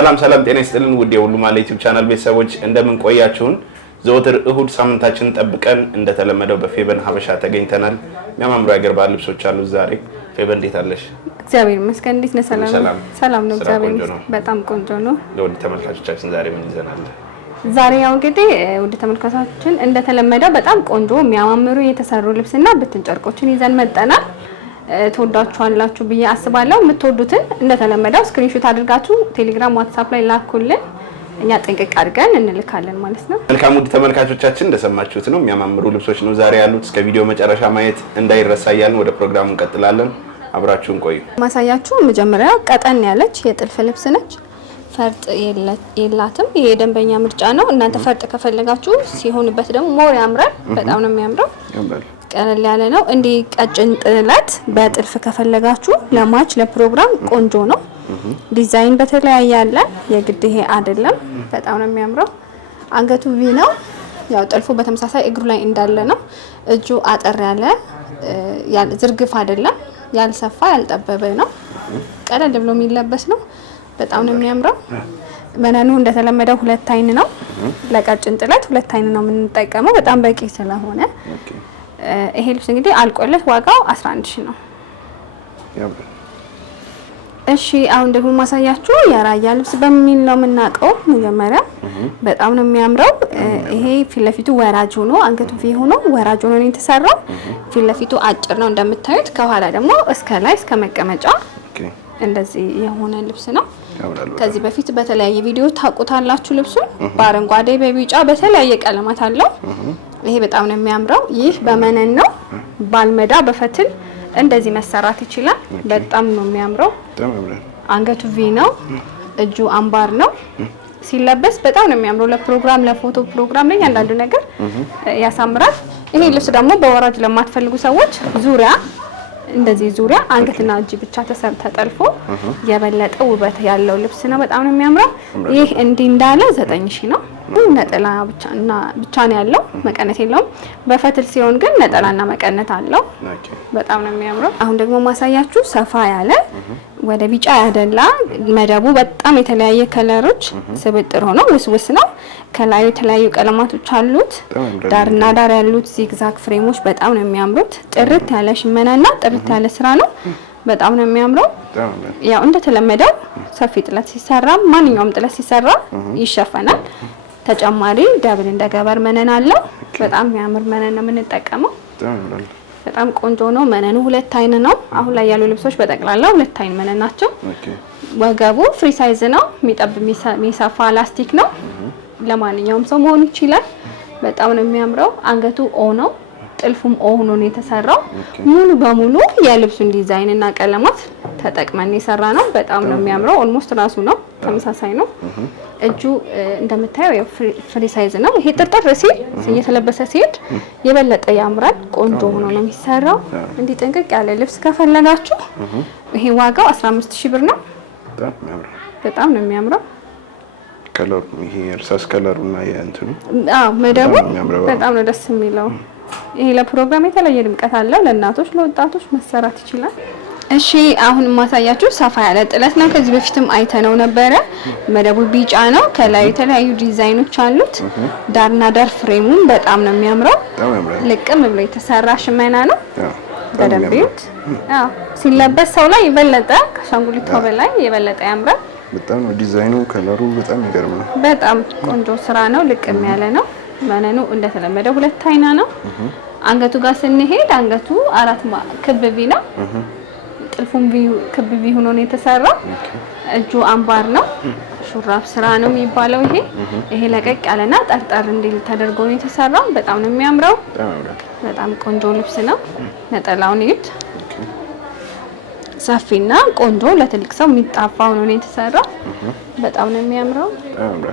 ሰላም ጤና ይስጥልን ውድ የሁሉ ማለ ዩቲዩብ ቻናል ቤተሰቦች እንደምን ቆያችሁን? ዘወትር እሁድ ሳምንታችንን ጠብቀን እንደተለመደው በፌበን ሀበሻ ተገኝተናል። የሚያማምሩ የሀገር ባህል ልብሶች አሉ ዛሬ። ፌበን እንዴት አለሽ? እግዚአብሔር ይመስገን። እንዴት ነህ? ሰላም ነው። እግዚአብሔር በጣም ቆንጆ ነው። ለውድ ተመልካቾቻችን ዛሬ ምን ይዘናል? ዛሬ ያው እንግዲህ ውድ ተመልካቾቻችን እንደተለመደው በጣም ቆንጆ የሚያማምሩ የተሰሩ ልብስና ብትን ጨርቆችን ይዘን መጣናል። ተወዳችኋላችሁ ብዬ አስባለሁ። የምትወዱትን እንደተለመደው ስክሪንሾት አድርጋችሁ ቴሌግራም፣ ዋትስአፕ ላይ ላኩልን። እኛ ጥንቅቅ አድርገን እንልካለን ማለት ነው። መልካም ውድ ተመልካቾቻችን እንደሰማችሁት ነው የሚያማምሩ ልብሶች ነው ዛሬ ያሉት። እስከ ቪዲዮ መጨረሻ ማየት እንዳይረሳ እያልን ወደ ፕሮግራሙ እንቀጥላለን። አብራችሁን ቆዩ። ማሳያችሁ መጀመሪያ ቀጠን ያለች የጥልፍ ልብስ ነች። ፈርጥ የላትም። ይሄ የደንበኛ ምርጫ ነው። እናንተ ፈርጥ ከፈለጋችሁ ሲሆንበት ደግሞ ሞር ያምራል። በጣም ነው የሚያምረው። ቀለል ያለ ነው። እንዲህ ቀጭን ጥለት በጥልፍ ከፈለጋችሁ ለማች ለፕሮግራም ቆንጆ ነው። ዲዛይን በተለያየ አለ። የግድ ይሄ አይደለም። በጣም ነው የሚያምረው። አንገቱ ቪ ነው። ያው ጥልፉ በተመሳሳይ እግሩ ላይ እንዳለ ነው። እጁ አጠር ያለ ዝርግፍ አይደለም። ያልሰፋ ያልጠበበ ነው። ቀለል ብሎ የሚለበስ ነው። በጣም ነው የሚያምረው። መነኑ እንደተለመደው ሁለት አይን ነው። ለቀጭን ጥለት ሁለት አይን ነው የምንጠቀመው በጣም በቂ ስለሆነ። ይሄ ልብስ እንግዲህ አልቆለት ዋጋው 11,000 ነው። እሺ አሁን ደግሞ ማሳያችሁ የራያ ልብስ በሚል ነው የምናውቀው። መጀመሪያ በጣም ነው የሚያምረው። ይሄ ፊት ለፊቱ ወራጅ ሆኖ አንገቱ ቪ ሆኖ ወራጅ ሆኖ ነው የተሰራው። ፊት ለፊቱ አጭር ነው እንደምታዩት። ከኋላ ደግሞ እስከ ላይ እስከ መቀመጫ እንደዚህ የሆነ ልብስ ነው። ከዚህ በፊት በተለያየ ቪዲዮ ታውቁታላችሁ። ልብሱን በአረንጓዴ በቢጫ በተለያየ ቀለማት አለው። ይሄ በጣም ነው የሚያምረው። ይህ በመነን ነው። ባልመዳ በፈትል እንደዚህ መሰራት ይችላል። በጣም ነው የሚያምረው። አንገቱ ቪ ነው። እጁ አምባር ነው። ሲለበስ በጣም ነው የሚያምረው። ለፕሮግራም ለፎቶ ፕሮግራም ላይ አንዳንዱ ነገር ያሳምራል። ይሄ ልብስ ደግሞ በወራጅ ለማትፈልጉ ሰዎች ዙሪያ እንደዚህ ዙሪያ አንገትና እጅ ብቻ ተጠልፎ የበለጠ ውበት ያለው ልብስ ነው። በጣም ነው የሚያምረው። ይህ እንዲህ እንዳለ 9,000 ነው። ነጠላ ብቻ ነው ያለው፣ መቀነት የለውም። በፈትል ሲሆን ግን ነጠላና መቀነት አለው። በጣም ነው የሚያምረው። አሁን ደግሞ ማሳያችሁ ሰፋ ያለ ወደ ቢጫ ያደላ መደቡ በጣም የተለያየ ከለሮች ስብጥር ሆኖ ውስውስ ነው። ከላዩ የተለያዩ ቀለማቶች አሉት። ዳርና ዳር ያሉት ዚግዛግ ፍሬሞች በጣም ነው የሚያምሩት። ጥርት ያለ ሽመናና ጥርት ያለ ስራ ነው። በጣም ነው የሚያምረው። ያው እንደተለመደው ሰፊ ጥለት ሲሰራ ማንኛውም ጥለት ሲሰራ ይሸፈናል። ተጨማሪ ደብል እንደገበር መነን አለው። በጣም የሚያምር መነን ነው የምንጠቀመው። በጣም ቆንጆ ነው። መነኑ ሁለት አይን ነው። አሁን ላይ ያሉ ልብሶች በጠቅላላ ሁለት አይን መነን ናቸው። ወገቡ ፍሪ ሳይዝ ነው። የሚጠብ የሚሰፋ ላስቲክ ነው። ለማንኛውም ሰው መሆን ይችላል። በጣም ነው የሚያምረው። አንገቱ ኦ ነው። ጥልፉም ኦ ሆኖ ነው የተሰራው። ሙሉ በሙሉ የልብሱን ዲዛይን እና ቀለማት ተጠቅመን የሰራ ነው። በጣም ነው የሚያምረው። ኦልሞስት ራሱ ነው ተመሳሳይ ነው። እጁ እንደምታየው ፍሪ ሳይዝ ነው። ይሄ ጥርጥር ሲል እየተለበሰ ሲሄድ የበለጠ ያምራል። ቆንጆ ሆኖ ነው የሚሰራው። እንዲህ ጥንቅቅ ያለ ልብስ ከፈለጋችሁ ይሄ ዋጋው 15,000 ብር ነው። በጣም ነው የሚያምረው። ከለሩ ይሄ እርሳስ ከለሩና የእንትኑ መደቡ በጣም ነው ደስ የሚለው። ይሄ ለፕሮግራም የተለየ ድምቀት አለው። ለእናቶች ለወጣቶች መሰራት ይችላል። እሺ አሁን ማሳያችሁ ሰፋ ያለ ጥለት ነው። ከዚህ በፊትም አይተነው ነበረ። መደቡ ቢጫ ነው። ከላይ የተለያዩ ዲዛይኖች አሉት። ዳርና ዳር ፍሬሙን በጣም ነው የሚያምረው። ልቅም ብሎ የተሰራ ሽመና ነው። በደንብት ሲለበስ ሰው ላይ የበለጠ ከሻንጉሊቷ በላይ የበለጠ ያምራል። በጣም ነው ዲዛይኑ ከለሩ በጣም ይገርም ነው። በጣም ቆንጆ ስራ ነው። ልቅም ያለ ነው። መነኑ እንደተለመደው ሁለት አይና ነው። አንገቱ ጋር ስንሄድ አንገቱ አራት ክብ ቪ ነው። ጥልፉም ክብ ቪ ሆኖ ነው የተሰራው። እጁ አምባር ነው። ሹራብ ስራ ነው የሚባለው። ይሄ ለቀቅ ያለና ጠርጠር እንዲል ተደርጎ ነው የተሰራው። በጣም ነው የሚያምረው። በጣም ቆንጆ ልብስ ነው። ነጠላውን ይዩት። ሰፊና ቆንጆ ለትልቅ ሰው የሚጣፋ ሆኖ ነው የተሰራው። በጣም ነው የሚያምረው።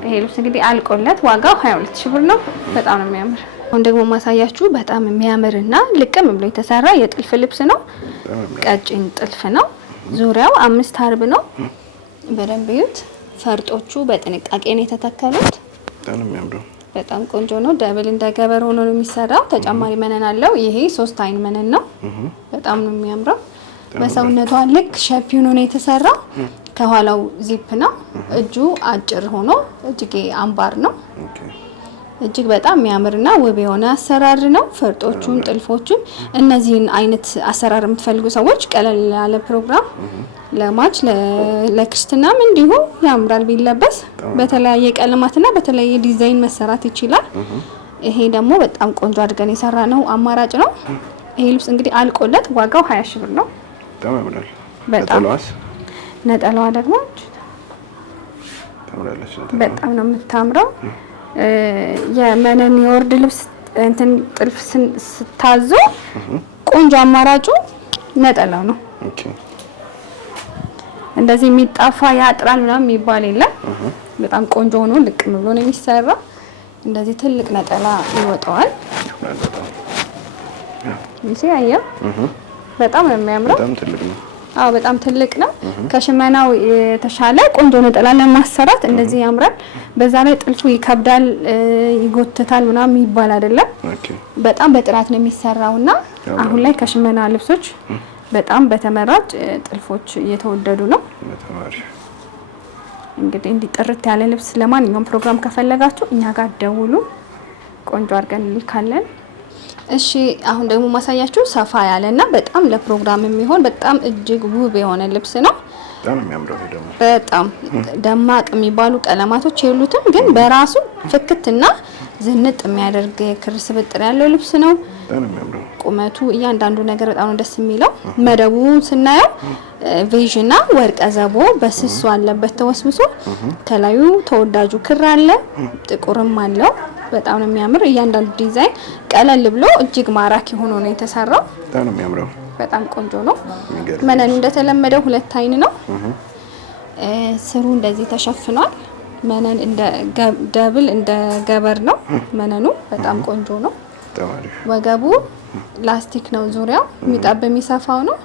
ይሄ ልብስ እንግዲህ አልቆለት ዋጋው 22,000 ብር ነው። በጣም ነው የሚያምር። አሁን ደግሞ ማሳያችሁ በጣም የሚያምርና ልቅም ብሎ የተሰራ የጥልፍ ልብስ ነው። ቀጭን ጥልፍ ነው። ዙሪያው 5 አርብ ነው። በደንብ ይዩት። ፈርጦቹ በጥንቃቄ ነው የተተከሉት። በጣም ነው የሚያምረው። በጣም ቆንጆ ነው። ደብል እንደገበር ሆኖ ነው የሚሰራው። ተጨማሪ መነን አለው። ይሄ 3 አይን መነን ነው። በጣም ነው የሚያምረው። በሰውነቷ ልክ ሸፒ ሆኖ ነው የተሰራው። ከኋላው ዚፕ ነው። እጁ አጭር ሆኖ እጅጌ አምባር ነው። እጅግ በጣም የሚያምርና ውብ የሆነ አሰራር ነው። ፈርጦቹም ጥልፎቹም እነዚህን አይነት አሰራር የምትፈልጉ ሰዎች ቀለል ያለ ፕሮግራም ለማች ለክርስትናም እንዲሁ ያምራል ቢለበስ። በተለያየ ቀለማትና በተለያየ ዲዛይን መሰራት ይችላል። ይሄ ደግሞ በጣም ቆንጆ አድርገን የሰራ ነው አማራጭ ነው። ይሄ ልብስ እንግዲህ አልቆለት ዋጋው 20 ሺህ ብር ነው። በጣም ነጠላዋ ደግሞ በጣም ነው የምታምረው። የመነን የወርድ ልብስ እንትን ጥልፍ ስታዙ ቆንጆ አማራጩ ነጠላው ነው። እንደዚህ የሚጣፋ ያጥራል ምናምን የሚባል የለም። በጣም ቆንጆ ሆኖ ልቅም ብሎ ነው የሚሰራ። እንደዚህ ትልቅ ነጠላ ይወጣዋል። አየው በጣም ነው የሚያምረው። በጣም ትልቅ ነው። አዎ በጣም ትልቅ ነው። ከሽመናው የተሻለ ቆንጆ ነጠላ ለማሰራት እንደዚህ ያምራል። በዛ ላይ ጥልፉ ይከብዳል፣ ይጎትታል ምናምን የሚባል አይደለም። በጣም በጥራት ነው የሚሰራውና አሁን ላይ ከሽመና ልብሶች በጣም በተመራጭ ጥልፎች እየተወደዱ ነው። እንግዲህ እንዲህ ጥርት ያለ ልብስ ለማንኛውም ፕሮግራም ከፈለጋችሁ እኛ ጋር ደውሉ፣ ቆንጆ አድርገን እንልካለን። እሺ አሁን ደግሞ ማሳያችሁ ሰፋ ያለና በጣም ለፕሮግራም የሚሆን በጣም እጅግ ውብ የሆነ ልብስ ነው። በጣም የሚያምረው ደግሞ በጣም ደማቅ የሚባሉ ቀለማቶች የሉትም፣ ግን በራሱ ፍክትና ዝንጥ የሚያደርግ ክር ስብጥር ያለው ልብስ ነው። በጣም የሚያምረው ቁመቱ እያንዳንዱ ነገር በጣም ነው ደስ የሚለው። መደቡን ስናየው ቬዥና ወርቀ ዘቦ በስሱ አለበት ተወስብሶ፣ ከላዩ ተወዳጁ ክር አለ፣ ጥቁርም አለው። በጣም ነው የሚያምር። እያንዳንዱ ዲዛይን ቀለል ብሎ እጅግ ማራኪ ሆኖ ነው የተሰራው። በጣም ነው የሚያምረው። በጣም ቆንጆ ነው። መነኑ እንደተለመደው 2 አይን ነው። ስሩ እንደዚህ ተሸፍኗል። መነን እንደ ደብል እንደ ገበር ነው መነኑ። በጣም ቆንጆ ነው። ወገቡ ላስቲክ ነው። ዙሪያው የሚጣብ የሚሰፋው ነው።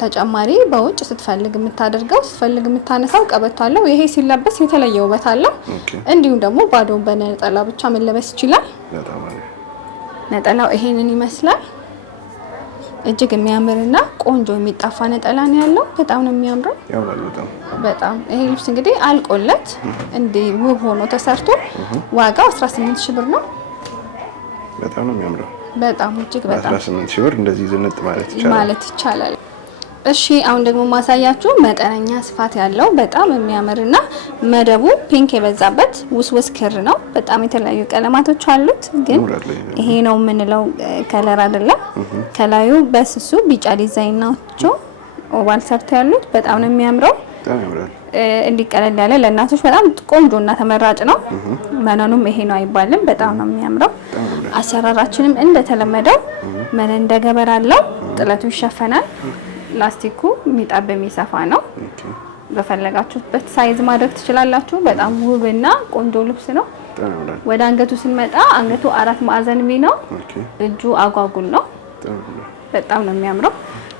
ተጨማሪ በውጭ ስትፈልግ የምታደርገው ስትፈልግ የምታነሳው ቀበቶ አለው። ይሄ ሲለበስ የተለየ ውበት አለው። እንዲሁም ደግሞ ባዶን በነጠላ ብቻ መለበስ ይችላል። ነጠላው ይሄንን ይመስላል። እጅግ የሚያምርና ቆንጆ የሚጣፋ ነጠላ ነው ያለው። በጣም ነው የሚያምረው። በጣም ይሄ ልብስ እንግዲህ አልቆለት እንዲህ ውብ ሆኖ ተሰርቶ ዋጋው 18 ሺህ ብር ነው። በጣም ነው የሚያምረው። በጣም እጅግ በጣም 18 ሺህ ብር እንደዚህ ዝንጥ ማለት ይቻላል። እሺ አሁን ደግሞ ማሳያችሁ መጠነኛ ስፋት ያለው በጣም የሚያምርና መደቡ ፒንክ የበዛበት ውስውስ ክር ነው። በጣም የተለያዩ ቀለማቶች አሉት፣ ግን ይሄ ነው የምንለው ከለር አይደለም። ከላዩ በስሱ ቢጫ ዲዛይን ናቸው ኦቫል ሰርተው ያሉት። በጣም ነው የሚያምረው። እንዲቀለል ያለ ለእናቶች በጣም ቆንጆና ተመራጭ ነው። መነኑም ይሄ ነው አይባልም። በጣም ነው የሚያምረው። አሰራራችንም እንደተለመደው መነን እንደገበር አለው። ጥለቱ ይሸፈናል። ላስቲኩ የሚጣብ የሚሰፋ ነው። በፈለጋችሁበት ሳይዝ ማድረግ ትችላላችሁ። በጣም ውብና ቆንጆ ልብስ ነው። ወደ አንገቱ ስንመጣ አንገቱ 4 ማዕዘን ነው። እጁ አጓጉል ነው። በጣም ነው የሚያምረው።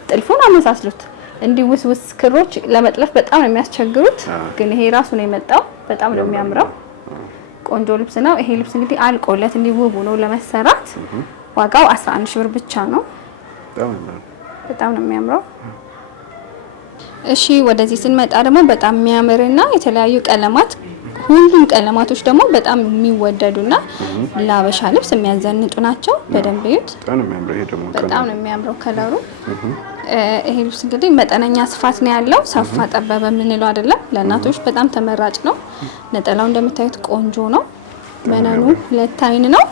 ጥልፉን አመሳስሉት። እንዲህ ውስውስ ክሮች ለመጥለፍ በጣም ነው የሚያስቸግሩት፣ ግን ይሄ ራሱ ነው የመጣው። በጣም ነው የሚያምረው። ቆንጆ ልብስ ነው። ይሄ ልብስ እንግዲህ አልቆለት እንዲህ ውብ ነው ለመሰራት ዋጋው 11 ሺህ ብር ብቻ ነው። በጣም ነው የሚያምረው። እሺ ወደዚህ ስንመጣ ደግሞ በጣም የሚያምርና የተለያዩ ቀለማት፣ ሁሉም ቀለማቶች ደግሞ በጣም የሚወደዱና ለአበሻ ልብስ የሚያዘንጡ ናቸው። በደንብ እዩት። በጣም ነው የሚያምረው ከለሩ። ይሄ ልብስ እንግዲህ መጠነኛ ስፋት ነው ያለው። ሰፋ ጠበበ የምንለው አይደለም። ለእናቶች በጣም ተመራጭ ነው። ነጠላው እንደምታዩት ቆንጆ ነው። መነኑ 2 አይን ነው።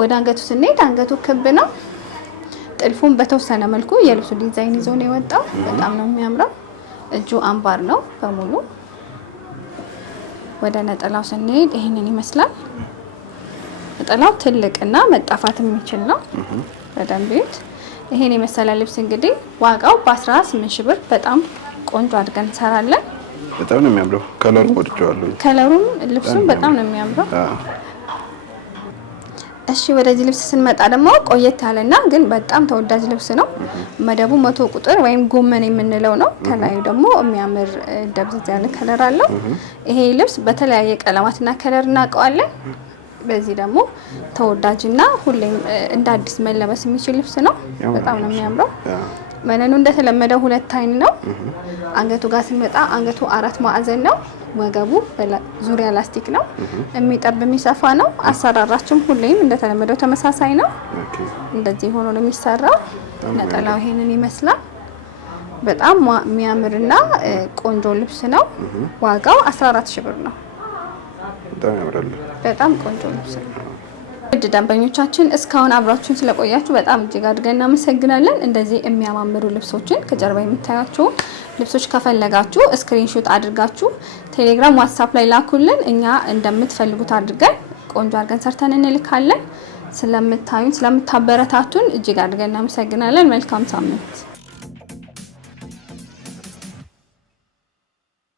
ወደ አንገቱ ስንሄድ አንገቱ ክብ ነው። ጥልፉን በተወሰነ መልኩ የልብሱ ዲዛይን ይዞ ነው የወጣው። በጣም ነው የሚያምረው። እጁ አምባር ነው በሙሉ። ወደ ነጠላው ስንሄድ ይሄንን ይመስላል። ነጠላው ትልቅና መጣፋት የሚችል ነው። በደንብ ይዩት። ይሄን የመሰለ ልብስ እንግዲህ ዋጋው በ18 ሺህ ብር በጣም ቆንጆ አድርገን እንሰራለን። በጣም ነው የሚያምረው። ከለሩ ቆድጆዋለሁ። ከለሩም ልብሱም በጣም ነው የሚያምረው። እሺ ወደዚህ ልብስ ስንመጣ ደግሞ ቆየት ያለና ግን በጣም ተወዳጅ ልብስ ነው። መደቡ 100 ቁጥር ወይም ጎመን የምንለው ነው። ከላዩ ደግሞ የሚያምር ደብዘዝ ያለ ከለር አለው። ይሄ ልብስ በተለያየ ቀለማትና ከለር እናውቀዋለን። በዚህ ደግሞ ተወዳጅና ሁሌም እንደ አዲስ መለበስ የሚችል ልብስ ነው። በጣም ነው የሚያምረው። መነኑ እንደተለመደው 2 አይን ነው። አንገቱ ጋር ስንመጣ አንገቱ 4 ማዕዘን ነው። ወገቡ ዙሪያ ላስቲክ ነው። የሚጠብ የሚሰፋ ነው። አሰራራችን ሁሌም እንደተለመደው ተመሳሳይ ነው። እንደዚህ ሆኖ ነው የሚሰራው። ነጠላው ይሄንን ይመስላል። በጣም የሚያምርና ቆንጆ ልብስ ነው። ዋጋው 14000 ብር ነው። በጣም ቆንጆ ልብስ ነው። ውድ ደንበኞቻችን እስካሁን አብራችሁን ስለቆያችሁ በጣም እጅግ አድርገን እናመሰግናለን። እንደዚህ የሚያማምሩ ልብሶችን ከጀርባ የምታያችሁ ልብሶች ከፈለጋችሁ ስክሪንሾት አድርጋችሁ ቴሌግራም፣ ዋትስአፕ ላይ ላኩልን። እኛ እንደምትፈልጉት አድርገን ቆንጆ አድርገን ሰርተን እንልካለን። ስለምታዩን ስለምታበረታቱን እጅግ አድርገን እናመሰግናለን። መልካም ሳምንት።